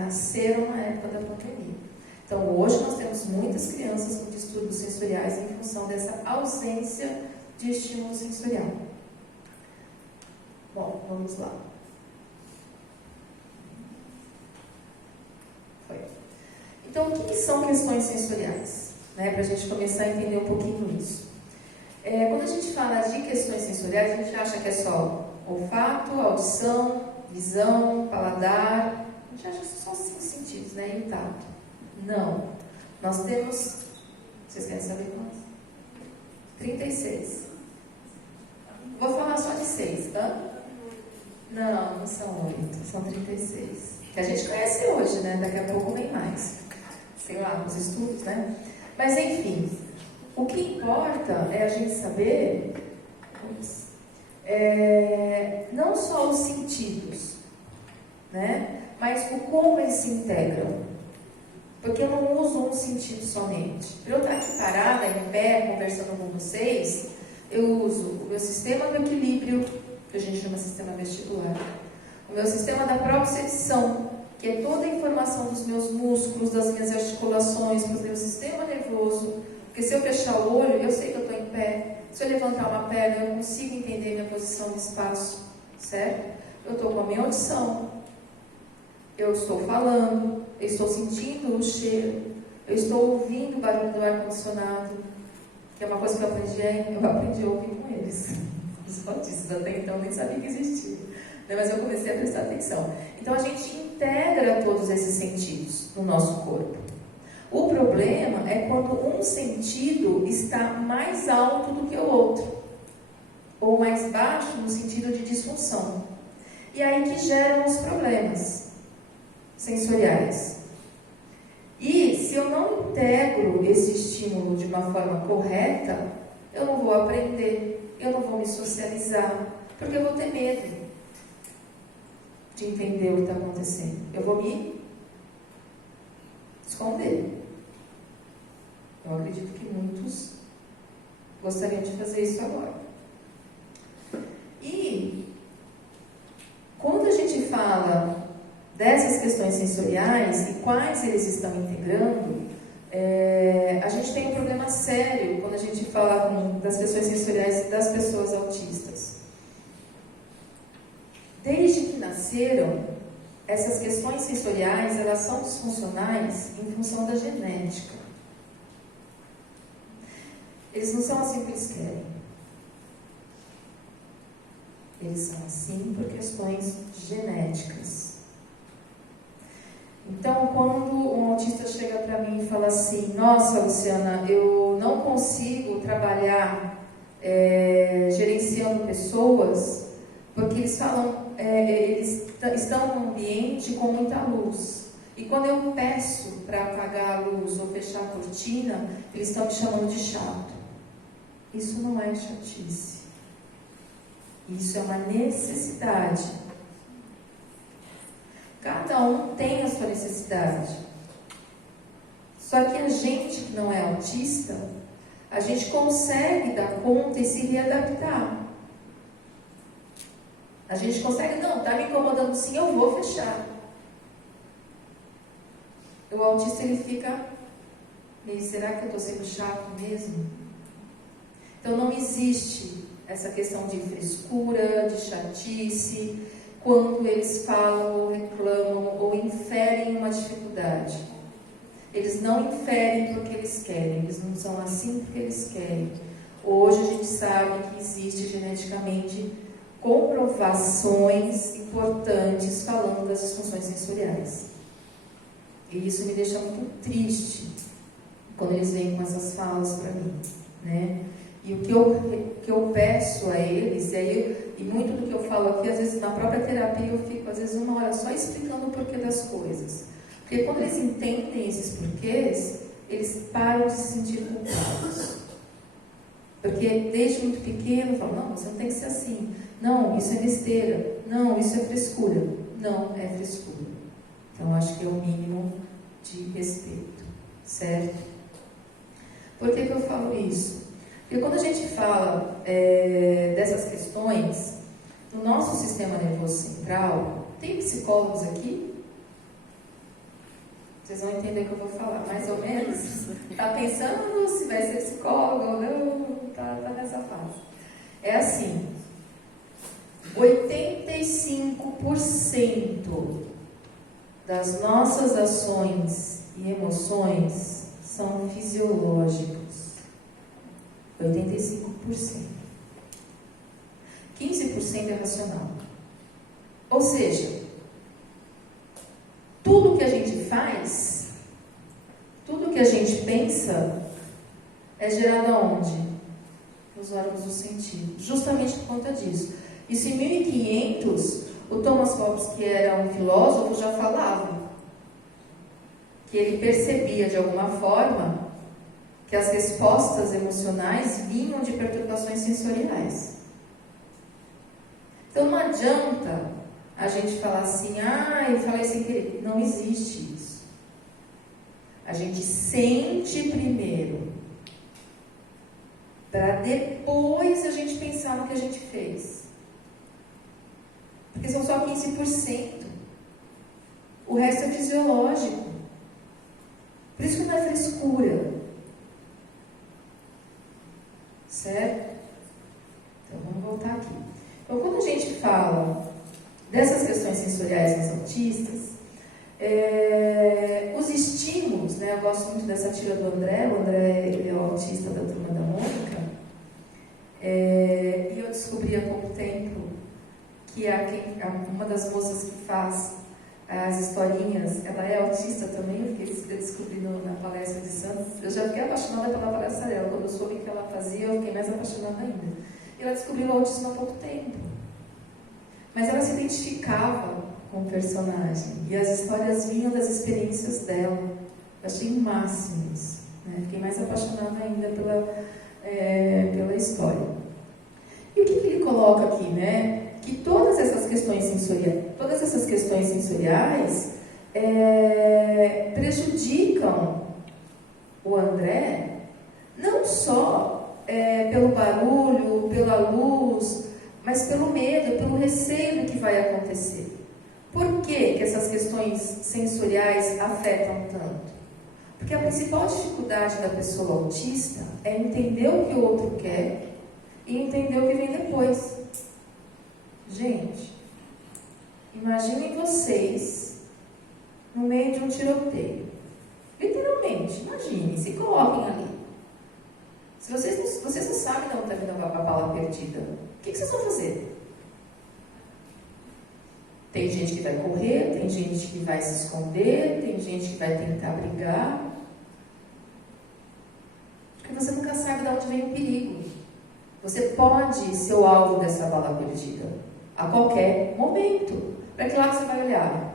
nasceram na época da pandemia. Então, hoje nós temos muitas crianças com distúrbios sensoriais em função dessa ausência de estímulo sensorial. Bom, vamos lá. Foi. Então, o que são questões sensoriais? Para a gente começar a entender um pouquinho isso. Quando a gente fala de questões sensoriais, a gente acha que é só olfato, audição, visão, paladar. A gente acha que são só 5 sentidos, né? E o tato. Não. Nós temos... Vocês querem saber quantos? 36. Vou falar só de 6, tá? Não são 8, são 36. Que a gente conhece hoje, né? Daqui a pouco vem mais. Sei lá, os estudos, né? Mas, enfim, o que importa é a gente saber não só os sentidos, né? Mas o como eles se integram. Porque eu não uso um sentido somente. Para eu estar aqui parada, em pé, conversando com vocês, eu uso o meu sistema do equilíbrio, que a gente chama de sistema vestibular, o meu sistema da propriocepção, que é toda a informação dos meus músculos, das minhas articulações, do meu sistema nervoso, porque se eu fechar o olho, eu sei que eu estou em pé. Se eu levantar uma perna, eu consigo entender minha posição no espaço, certo? Eu estou com a minha audição, eu estou falando, eu estou sentindo o cheiro, eu estou ouvindo o barulho do ar-condicionado, que é uma coisa que eu aprendi a ouvir com eles. Os autistas, até então nem sabia que existia, né? Mas eu comecei a prestar atenção. Então a gente integra todos esses sentidos no nosso corpo. O problema é quando um sentido está mais alto do que o outro, ou mais baixo no sentido de disfunção. E aí que geram os problemas sensoriais. E se eu não integro esse estímulo de uma forma correta, eu não vou aprender, eu não vou me socializar, porque eu vou ter medo de entender o que está acontecendo. Eu vou me esconder. Eu acredito que muitos gostariam de fazer isso agora. E quando a gente fala dessas questões sensoriais e quais eles estão integrando, a gente tem um problema sério quando a gente fala das questões sensoriais das pessoas autistas. Desde que nasceram, essas questões sensoriais, elas são disfuncionais em função da genética. Eles não são assim porque eles querem. Eles são assim por questões genéticas. Então, quando um autista chega para mim e fala assim: nossa, Luciana, eu não consigo trabalhar gerenciando pessoas, porque eles falam, eles estão num ambiente com muita luz. E quando eu peço para apagar a luz ou fechar a cortina, eles estão me chamando de chato. Isso não é chatice. Isso é uma necessidade. Cada um tem a sua necessidade. Só que a gente que não é autista, a gente consegue dar conta e se readaptar. A gente consegue, não, está me incomodando sim, eu vou fechar. O autista, ele fica meio, será que eu estou sendo chato mesmo? Então não existe essa questão de frescura, de chatice, quando eles falam ou reclamam ou inferem uma dificuldade. Eles não inferem porque eles querem, eles não são assim porque eles querem. Hoje a gente sabe que existe geneticamente comprovações importantes falando das disfunções sensoriais. E isso me deixa muito triste quando eles vêm com essas falas para mim, né? E o que eu peço a eles, e muito do que eu falo aqui, às vezes na própria terapia eu fico, às vezes, 1 hora só explicando o porquê das coisas. Porque quando eles entendem esses porquês, eles param de se sentir culpados. Porque desde muito pequeno falam, não, você não tem que ser assim. Não, isso é besteira. Não, isso é frescura. Não, é frescura. Então, acho que é o mínimo de respeito. Certo? Por que eu falo isso? Porque quando a gente fala dessas questões, no nosso sistema nervoso central, tem psicólogos aqui? Vocês vão entender o que eu vou falar, mais ou menos. Está pensando se vai ser psicólogo ou não? Está nessa fase. É assim, 85% das nossas ações e emoções são fisiológicos. 85%. 15% é racional. Ou seja, tudo que a gente faz, tudo que a gente pensa, é gerado aonde? Nos órgãos do sentido. Justamente por conta disso. Isso em 1500, o Thomas Hobbes, que era um filósofo, já falava que ele percebia de alguma forma que as respostas emocionais vinham de perturbações sensoriais. Então não adianta a gente falar assim, eu falei sem querer. Não existe isso. A gente sente primeiro, para depois a gente pensar no que a gente fez. Porque são só 15%. O resto é fisiológico. Por isso que não é frescura. Certo? Então vamos voltar aqui. Então quando a gente fala dessas questões sensoriais nos autistas, os estímulos, né? Eu gosto muito dessa tira do André. O André, ele é o autista da Turma da Mônica. E eu descobri há pouco tempo que uma das moças que faz as historinhas, ela é autista também. Eu fiquei descobrindo na palestra de Santos. Eu já fiquei apaixonada pela palestra dela. Quando eu soube que ela fazia, eu fiquei mais apaixonada ainda. E ela descobriu o autismo há pouco tempo. Mas ela se identificava com o personagem. E as histórias vinham das experiências dela. Eu achei o máximo isso. Né? Fiquei mais apaixonada ainda pela história. E o que ele coloca aqui, né? Que todas essas questões sensoriais prejudicam o André, não só pelo barulho, pela luz, mas pelo medo, pelo receio do que vai acontecer. Por que essas questões sensoriais afetam tanto? Porque a principal dificuldade da pessoa autista é entender o que o outro quer e entender o que vem depois. Gente, imaginem vocês no meio de um tiroteio. Literalmente, imaginem, se coloquem ali. Se vocês não sabem de onde está vindo a bala perdida, o que vocês vão fazer? Tem gente que vai correr, tem gente que vai se esconder, tem gente que vai tentar brigar. Porque você nunca sabe de onde vem o perigo. Você pode ser o alvo dessa bala perdida a qualquer momento. Para que lado você vai olhar?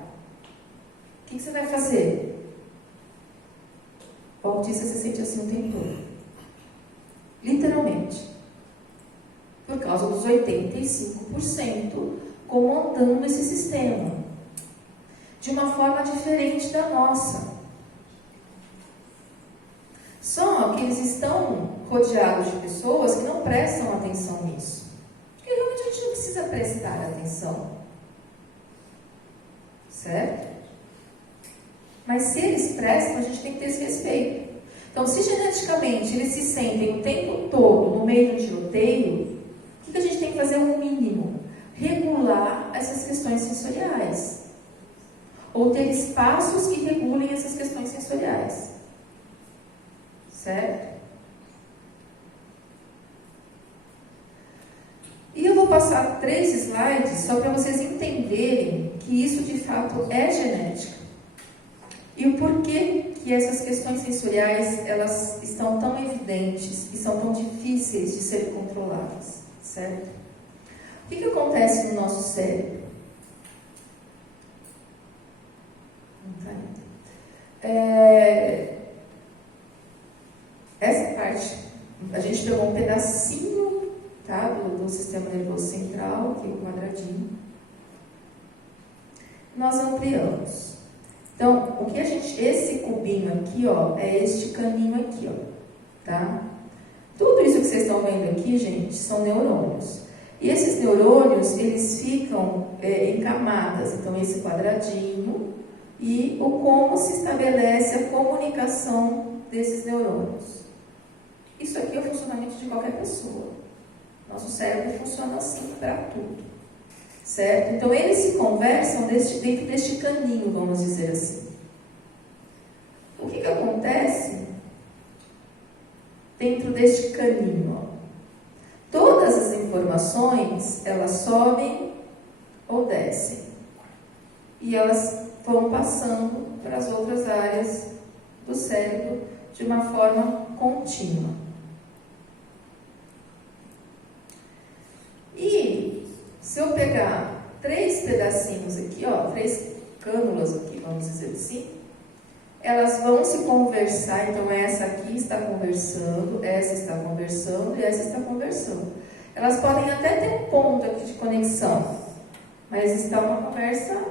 O que você vai fazer? O autista se sente assim o tempo todo. Literalmente. Por causa dos 85% comandando esse sistema. De uma forma diferente da nossa. Só que eles estão rodeados de pessoas que não prestam atenção nisso. Porque realmente a gente não precisa prestar atenção. Certo? Mas se eles prestam, a gente tem que ter esse respeito. Então, se geneticamente eles se sentem o tempo todo no meio do tiroteio, o que a gente tem que fazer? O mínimo. Regular essas questões sensoriais. Ou ter espaços que regulem essas questões sensoriais. Certo? E eu vou passar 3 slides só para vocês entenderem que isso de fato é genética. E o porquê que essas questões sensoriais elas estão tão evidentes e são tão difíceis de serem controladas. Certo? O que acontece no nosso cérebro? Essa parte, a gente pegou um pedacinho, tá, do sistema nervoso central, que é o quadradinho. Nós ampliamos. Então, o que esse cubinho aqui, ó, é este caninho aqui, ó, tá? Tudo isso que vocês estão vendo aqui, gente, são neurônios. E esses neurônios, eles ficam em camadas. Então, esse quadradinho e o como se estabelece a comunicação desses neurônios. Isso aqui é o funcionamento de qualquer pessoa. Nosso cérebro funciona assim para tudo, certo? Então eles se conversam dentro deste caninho, vamos dizer assim. O que acontece dentro deste caninho? Ó? Todas as informações, elas sobem ou descem. E elas vão passando para as outras áreas do cérebro de uma forma contínua. E se eu pegar 3 pedacinhos aqui, ó, 3 cânulas aqui, vamos dizer assim, elas vão se conversar. Então essa aqui está conversando, essa está conversando e essa está conversando. Elas podem até ter ponto aqui de conexão, mas está uma conversa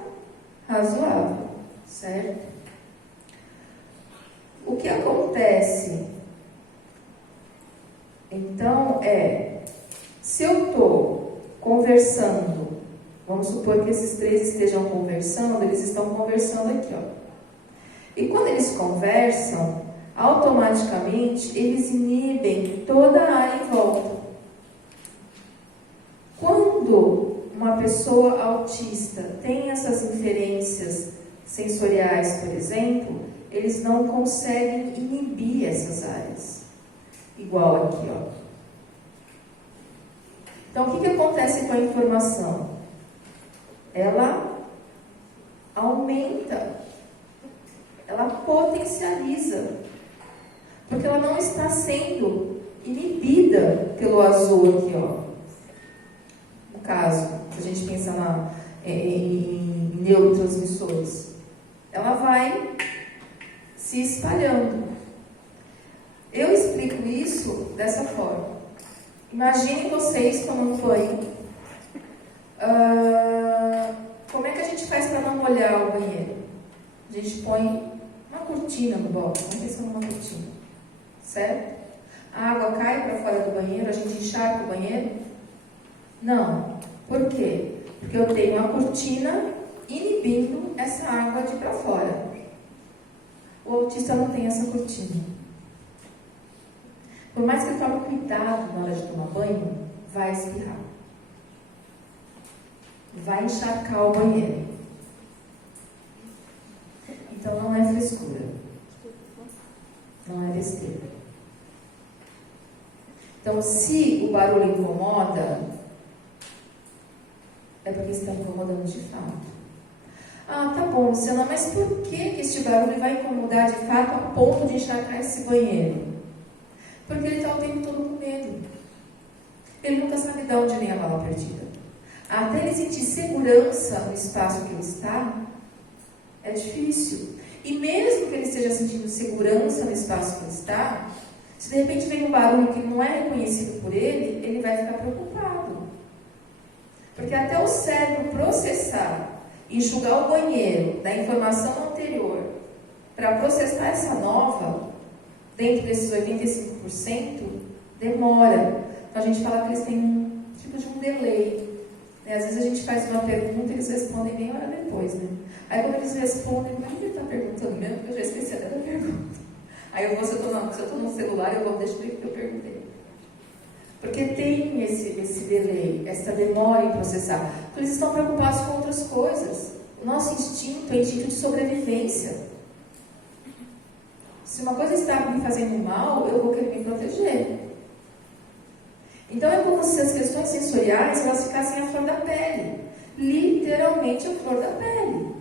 razoável, certo? O que acontece então se eu estou conversando, vamos supor que esses 3 estejam conversando, eles estão conversando aqui, ó. E quando eles conversam, automaticamente eles inibem toda a área em volta. Quando uma pessoa autista tem essas inferências sensoriais, por exemplo, eles não conseguem inibir essas áreas. Igual aqui, ó. Então, o que acontece com a informação? Ela aumenta, ela potencializa, porque ela não está sendo inibida pelo azul aqui, ó. No caso, se a gente pensa em neurotransmissores, ela vai se espalhando. Eu explico isso dessa forma. Imaginem vocês tomando banho. Como é que a gente faz para não molhar o banheiro? A gente põe uma cortina no box, vamos pensar numa cortina, certo? A água cai para fora do banheiro, a gente encharca o banheiro? Não. Por quê? Porque eu tenho uma cortina inibindo essa água de para fora. O autista não tem essa cortina. Por mais que ele tome cuidado na hora de tomar banho, vai espirrar. Vai encharcar o banheiro. Então não é frescura. Não é besteira. Então, se o barulho incomoda, é porque está incomodando de fato. Ah, tá bom, Luciana, mas por que este barulho vai incomodar de fato a ponto de encharcar esse banheiro? Porque ele está o tempo todo com medo. Ele nunca sabe de onde vem a bala perdida. Até ele sentir segurança no espaço que ele está, é difícil. E mesmo que ele esteja sentindo segurança no espaço que ele está, se de repente vem um barulho que não é reconhecido por ele, ele vai ficar preocupado. Porque até o cérebro processar, enxugar o banheiro da informação anterior, para processar essa nova, dentro desses 85%, demora. Então a gente fala que eles têm um tipo de um delay. Às vezes a gente faz uma pergunta e eles respondem meia hora depois, né? Aí quando eles respondem, o que ele está perguntando mesmo? Porque eu já esqueci até da pergunta. Aí eu vou, se eu estou no celular, eu vou deixar o que eu perguntei. Porque tem esse delay, essa demora em processar. Porque eles estão preocupados com outras coisas. O nosso instinto é instinto de sobrevivência. Se uma coisa está me fazendo mal, eu vou querer me proteger. Então é como se as questões sensoriais elas ficassem à flor da pele. Literalmente à flor da pele.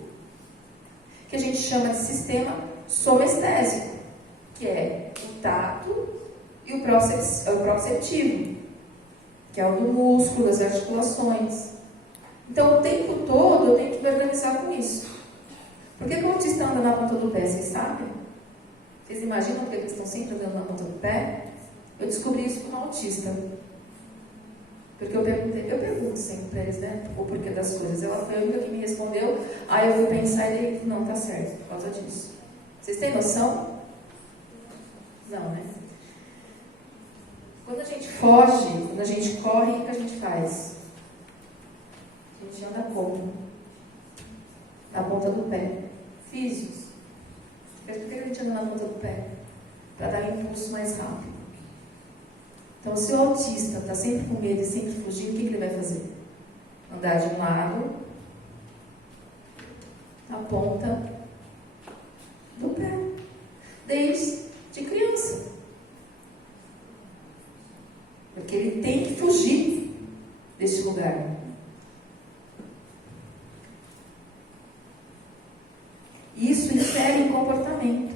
Que a gente chama de sistema somestésico, que é o tato e o proprioceptivo, que é o do músculo, das articulações. Então o tempo todo eu tenho que me organizar com isso. Por que o autista anda na ponta do pé, vocês sabem? Vocês imaginam por que eles estão sempre andando na ponta do pé? Eu descobri isso com um autista. Porque eu pergunto sempre para eles, né? O porquê das coisas. Ela foi a única que me respondeu. Aí eu fui pensar e ele, não, tá certo, por causa disso. Vocês têm noção? Não, né? Quando a gente foge, quando a gente corre, o que a gente faz? A gente anda como? Na ponta do pé. físicos. Por que a gente anda na ponta do pé? Para dar um impulso mais rápido. Então, se o autista está sempre com medo e sempre fugindo, o que ele vai fazer? Andar de um lado, na ponta do pé, desde criança. Porque ele tem que fugir desse lugar. Isso infere o comportamento.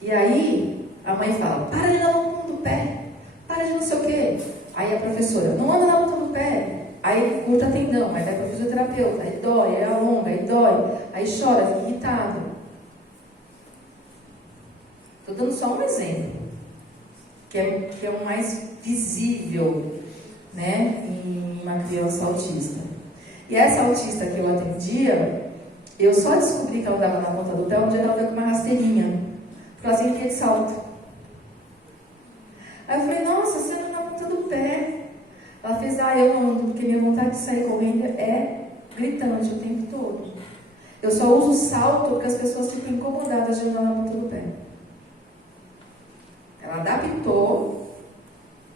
E aí, a mãe fala, para de andar na ponta do pé, para de não sei o quê. Aí a professora, não anda na ponta do pé. Aí curta tendão, aí vai para o fisioterapeuta, aí dói, aí alonga, aí dói, aí chora, fica irritado. Estou dando só um exemplo, que é o mais visível, né, em uma criança autista. E essa autista que eu atendia, eu só descobri que ela andava na ponta do pé um dia ela veio com uma rasteirinha, porque ela sempre ia de salto. Aí eu falei, nossa, você anda na ponta do pé. Ela fez, eu não ando, porque minha vontade de sair correndo é gritante o tempo todo. Eu só uso salto porque as pessoas ficam incomodadas de andar na ponta do pé. Ela adaptou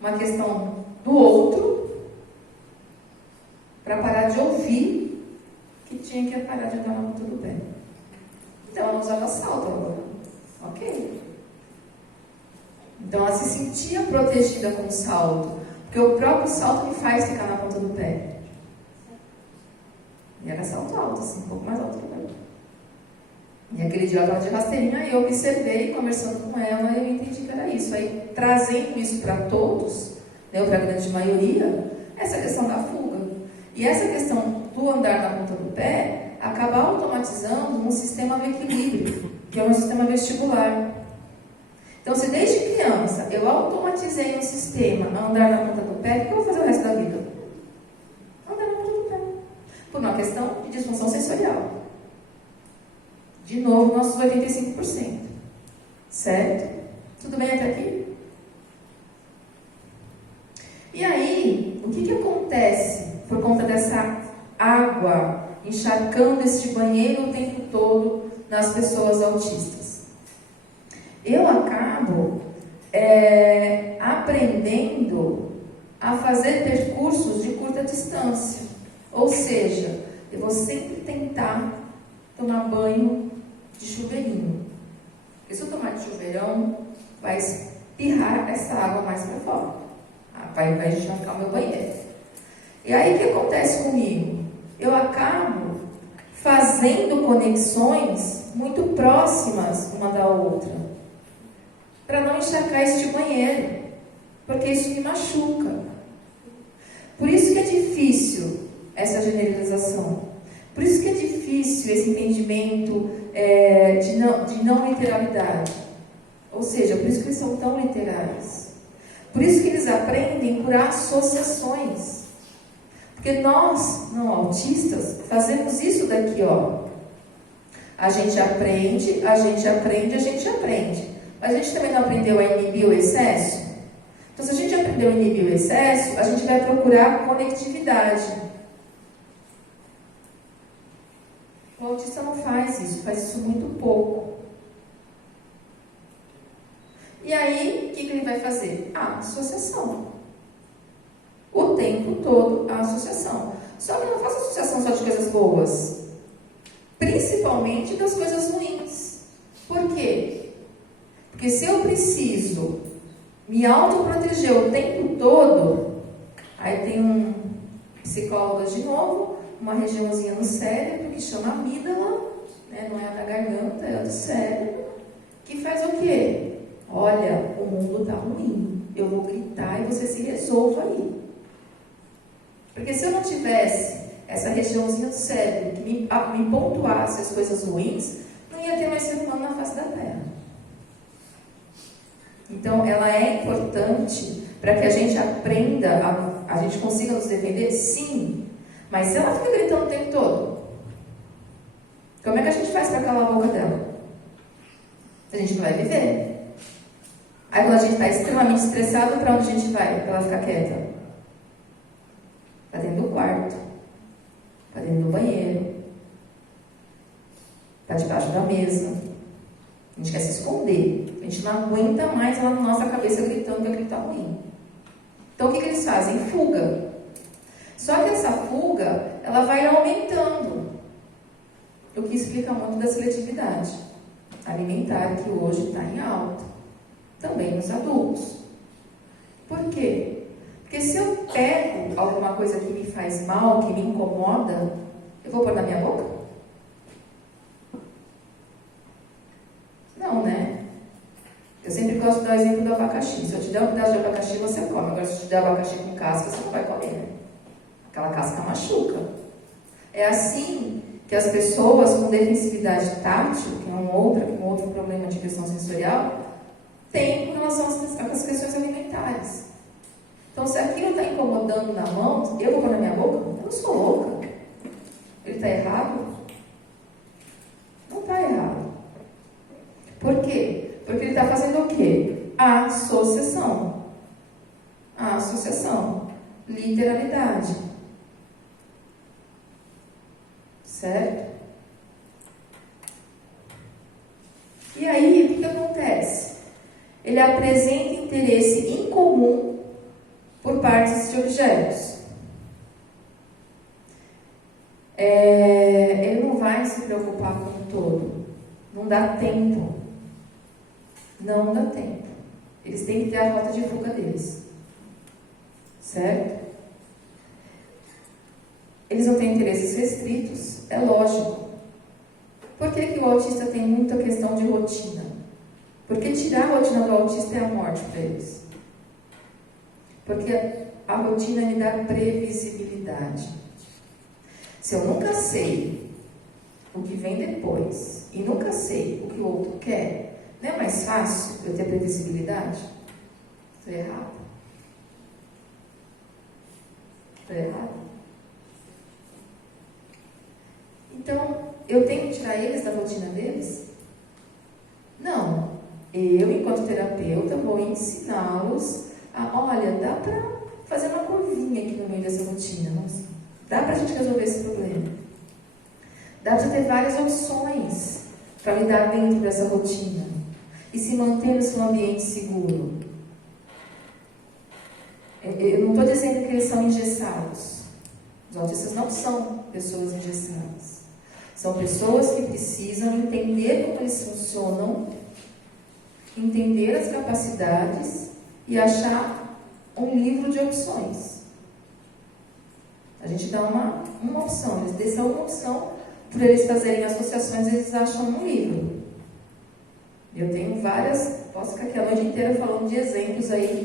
uma questão do outro para parar de ouvir que tinha que parar de andar na ponta do pé. Então ela não usava salto agora. Ok. Então ela se sentia protegida com o salto, porque o próprio salto me faz ficar na ponta do pé. E era salto alto, assim, um pouco mais alto que o meu. E aquele dia ela estava de rasteirinha, e eu observei, conversando com ela, e eu entendi que era isso. Aí, trazendo isso para todos, né, para a grande maioria, essa questão da fuga. E essa questão do andar na ponta do pé acaba automatizando um sistema de equilíbrio, que é um sistema vestibular. Então, se desde criança eu automatizei um sistema a andar na ponta do pé, o que eu vou fazer o resto da vida? Andar na ponta do pé. Por uma questão de disfunção sensorial. De novo, nossos 85%. Certo? Tudo bem até aqui? E aí, o que acontece por conta dessa água encharcando este banheiro o tempo todo nas pessoas autistas? Eu acabo aprendendo a fazer percursos de curta distância. Ou seja, eu vou sempre tentar tomar banho de chuveirinho. Porque se eu tomar de chuveirão, vai espirrar essa água mais para fora. Vai encharcar o meu banheiro. E aí o que acontece comigo? Eu acabo fazendo conexões muito próximas uma da outra, para não encharcar este banheiro, porque isso me machuca. Por isso que é difícil essa generalização. Por isso que é difícil esse entendimento de não literalidade. Ou seja, por isso que eles são tão literais. Por isso que eles aprendem por associações. Porque nós, não autistas, fazemos isso daqui, ó. A gente aprende, a gente aprende, a gente aprende. Mas a gente também não aprendeu a inibir o excesso? Então, se a gente aprendeu a inibir o excesso, a gente vai procurar conectividade. O autista não faz isso muito pouco. E aí, o que ele vai fazer? A associação. O tempo todo, a associação. Só que eu não faço associação só de coisas boas. Principalmente das coisas ruins. Por quê? Porque se eu preciso me autoproteger o tempo todo, aí tem um psicólogo de novo, uma regiãozinha no cérebro que chama amígdala, né? Não é a da garganta, é a do cérebro, que faz o quê? Olha, o mundo está ruim, eu vou gritar e você se resolva aí. Porque se eu não tivesse essa regiãozinha do cérebro que me pontuasse as coisas ruins, não ia ter mais ser humano na face da Terra. Então, ela é importante para que a gente aprenda, a gente consiga nos defender? Sim. Mas se ela fica gritando o tempo todo, como é que a gente faz para calar a boca dela? A gente não vai viver. Aí, quando a gente está extremamente estressado, para onde a gente vai para ela ficar quieta? Para dentro do quarto. está dentro do banheiro, está debaixo da mesa. A gente quer se esconder. A gente não aguenta mais ela na nossa cabeça gritando que aquilo está ruim. Então o que eles fazem? Fuga. Só que essa fuga, ela vai aumentando. O que explica muito da seletividade alimentar, que hoje está em alta. Também nos adultos. Por quê? Porque se eu pego alguma coisa que me faz mal, que me incomoda, eu vou pôr na minha boca? Não, né? Eu sempre gosto de dar o exemplo do abacaxi. Se eu te der um pedaço de abacaxi, você come. Agora, se eu te der abacaxi com casca, você não vai comer. Aquela casca machuca. É assim que as pessoas com defensividade tátil, que é um outro problema de questão sensorial, têm com relação às questões alimentares. Então, se aquilo está incomodando na mão, eu vou pôr na minha boca? Eu não sou louca. Ele está errado? Não está errado. Por quê? Porque ele está fazendo o quê? Associação. A associação. Literalidade. Certo? E aí, o que acontece? Ele apresenta interesse incomum por partes de objetos. Ele não vai se preocupar com o todo. Não dá tempo. Não dá tempo. Eles têm que ter a rota de fuga deles. Certo? Eles não têm interesses restritos, é lógico. Por que o autista tem muita questão de rotina? Porque tirar a rotina do autista é a morte para eles. Porque a rotina me dá previsibilidade. Se eu nunca sei o que vem depois e nunca sei o que o outro quer, não é mais fácil eu ter previsibilidade? Estou errado. Estou errado. Então, eu tenho que tirar eles da rotina deles? Não. Eu, enquanto terapeuta, vou ensiná-los a, olha, dá para fazer uma curvinha aqui no meio dessa rotina. Nossa, dá para a gente resolver esse problema. Dá para ter várias opções para lidar dentro dessa rotina e se manter no seu ambiente seguro. Eu não estou dizendo que eles são engessados. Os autistas não são pessoas engessadas. São pessoas que precisam entender como eles funcionam, entender as capacidades e achar um livro de opções. A gente dá uma opção, eles deixam uma opção, por eles fazerem associações, eles acham um livro. Eu tenho várias, posso ficar aqui a noite inteira falando de exemplos aí